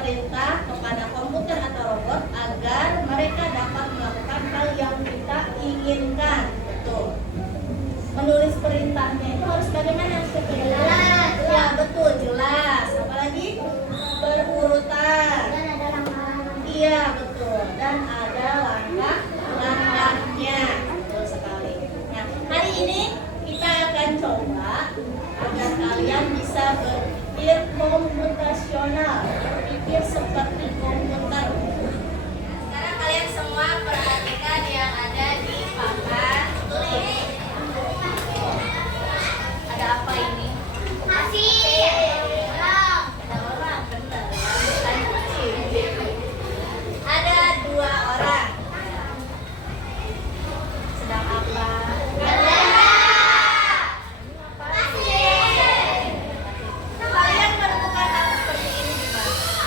perintah kepada komputer atau robot agar mereka dapat melakukan hal yang kita inginkan. Betul. Menulis perintahnya itu harus bagaimana? Jelas. Ya, betul, jelas. Apalagi berurutan. Iya, betul. Dan ada langkah-langkahnya. Betul sekali. Nah, hari ini kita akan coba agar kalian bisa berpikir komputasional, berpikir seperti komputer. Sekarang kalian semua perhatikan yang ada di papan tulis. Ada apa ini? Ada orang, benar. Bukan kucing. Ada 2 orang. Sedang apa? Kalian menemukan hal seperti ini di mana?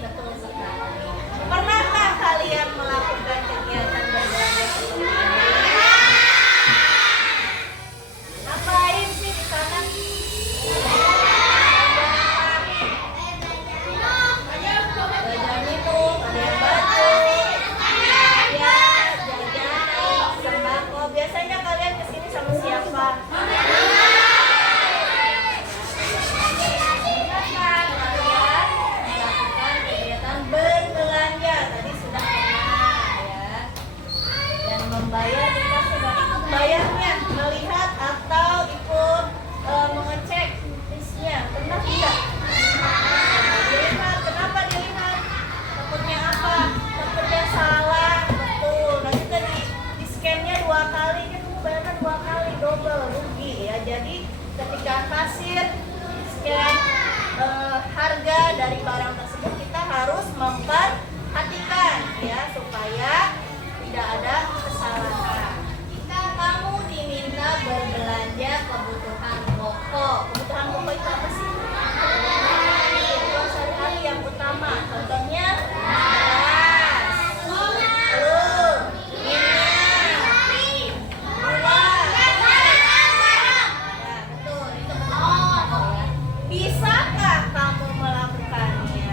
Betul sekali. Pernahkah kalian melakukan kegiatan berbelanja seperti ini? Ngapain sih di sana? Jajan minum, ada yang baju, ya, jajan, sembako. Biasanya kalian kesini sama siapa? Silakan kalian melakukan kegiatan berbelanja. Tadi sudah pernah ya. Dan membayar, kita sudah ikut bayarnya, melihat atau ikut mengecek listnya. Pernah tidak? Dilihat, kenapa dilihat? Takutnya apa? Takutnya salah. Betul. Nanti tadi di scan-nya 2 kali, kan kamu bayarkan 2 kali, double, rugi ya. Jadi ketika kasir scan harga dari barang tersebut, kita harus memperhatikan ya supaya tidak ada kesalahan. Jika kamu diminta berbelanja kebutuhan pokok, kebutuhan pokok itu apa sih? Kebutuhan sehari-hari yang utama. Contohnya beras, telur, minyak, gula. Ya, betul. Itu kebutuhan pokok ya. Bisakah kamu melakukannya?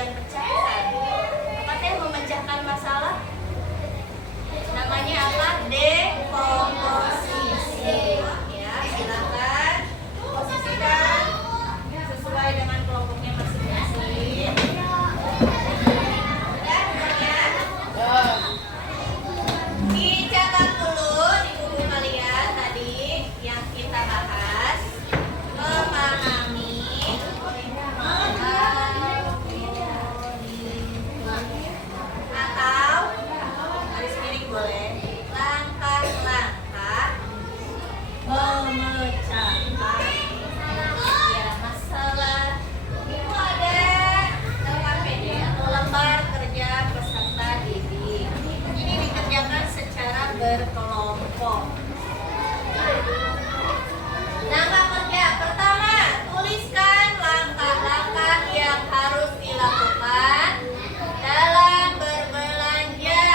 yang pecahkan. Apa teh memecahkan masalah? Namanya apa? Dekomposisi. Ya, silakan posisikan sesuai dengan kelompoknya masing-masing. Dicatat dulu di buku kalian tadi yang kita bahas. Memahami atau garis miring boleh. Langkah-langkah memecahkan ya masalah. Itu ada LKPD atau lembar kerja peserta didik. Ini dikerjakan secara berkelompok. Langkah kerja pertama, tuliskan langkah-langkah yang harus dilakukan dalam berbelanja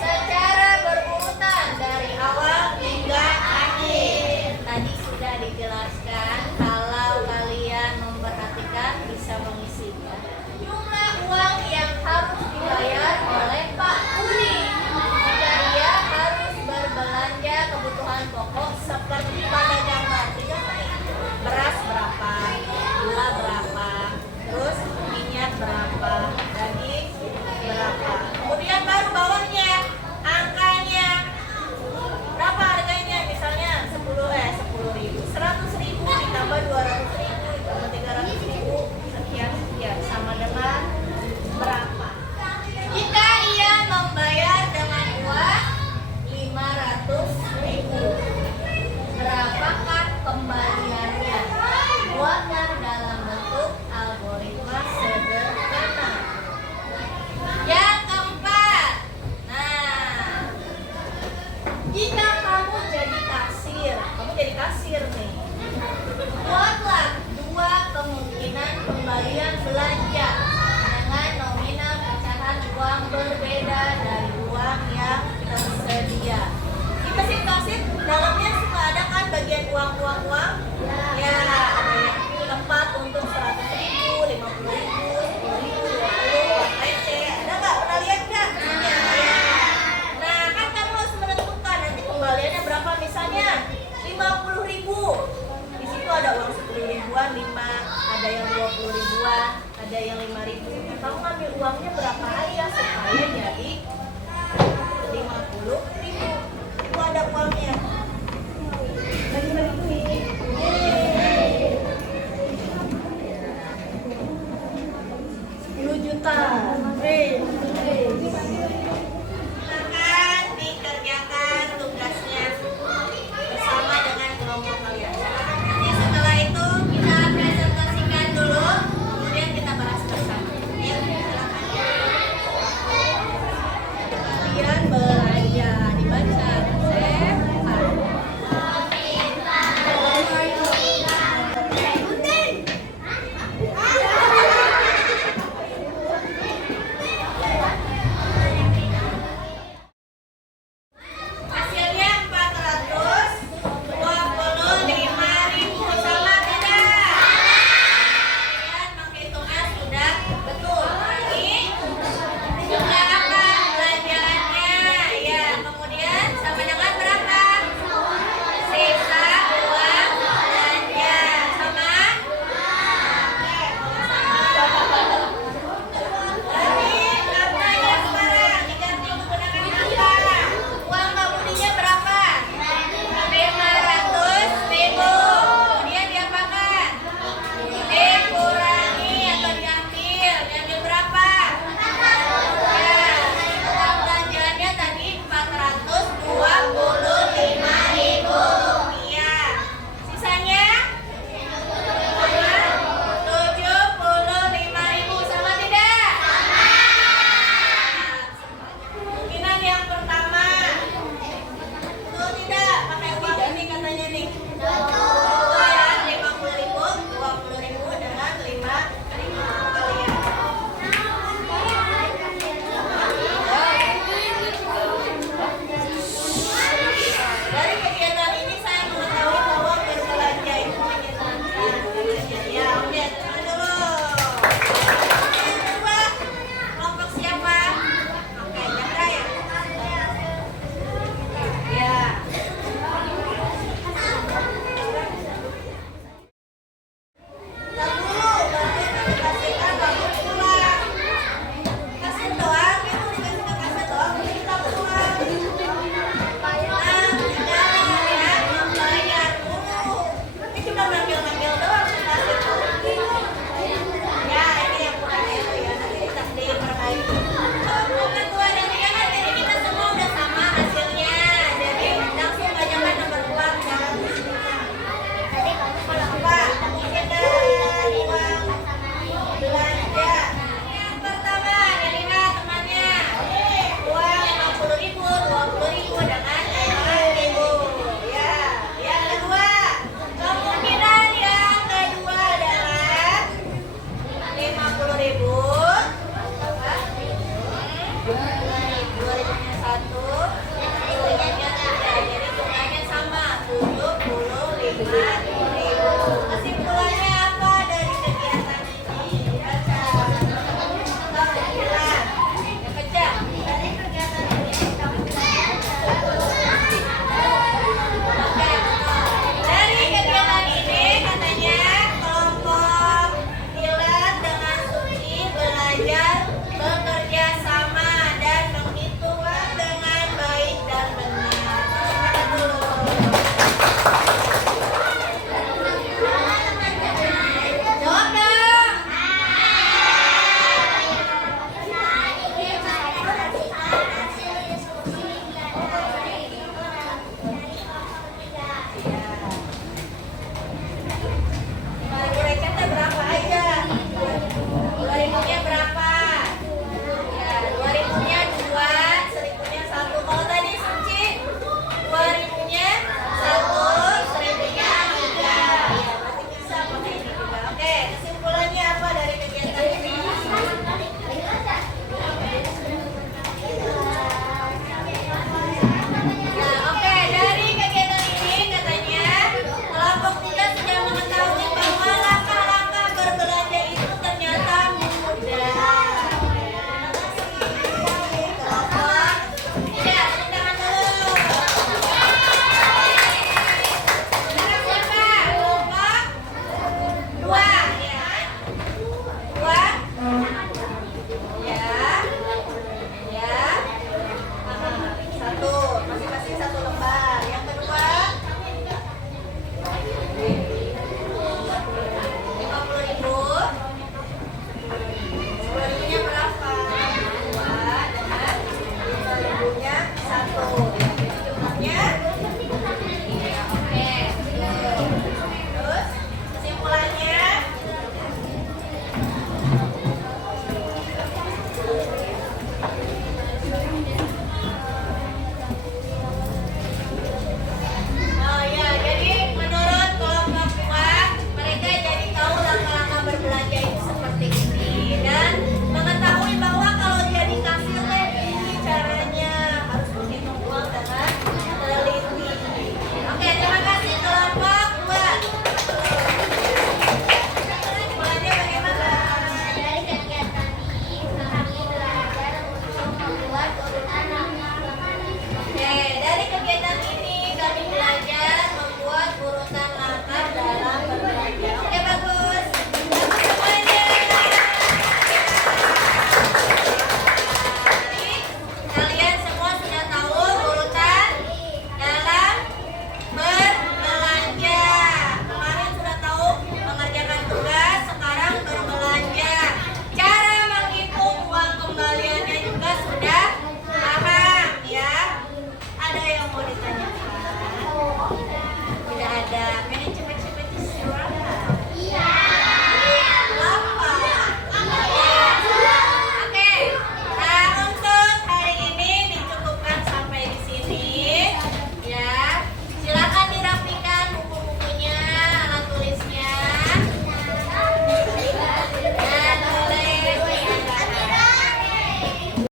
secara berurutan dari awal hingga akhir. Tadi sudah dijelaskan, kalau kalian memperhatikan bisa mengisinya. Jumlah uang yang harus dibayar oleh Pak Budi jika dia harus berbelanja kebutuhan pokok seperti pada gambar. Beras berapa, gula berapa, terus minyak berapa, daging berapa. Kemudian baru bawahnya angkanya berapa harganya, misalnya 10.000, 100.000 ditambah 200.000 ditambah 300.000 sekian sama dengan berapa. Jika ia membayar dengan uang 500.000, berapakah kembaliannya? Buatkan dalam bentuk algoritma sederhana. Yang keempat, nah, jika kamu jadi kasir nih, buatlah dua kemungkinan pembalian belanja dengan nominal pecahan uang berbeda dari uang yang tersedia. Di mesin kasir dalamnya suka ada kan bagian uang. Ya, ada yang tempat untuk 100.000, 50.000, 10.000, 20, uang receh. Ada nggak? Pernah lihat nggak? Ya. Nah, kan kamu harus menentukan nanti kembaliannya berapa. Misalnya 50.000. Di situ ada uang 10.000-an, 5, ada yang 20.000-an, ada yang 5.000. Kamu ngambil uangnya berapa aja supaya jadi 50.000. Itu ada uangnya. 10 juta.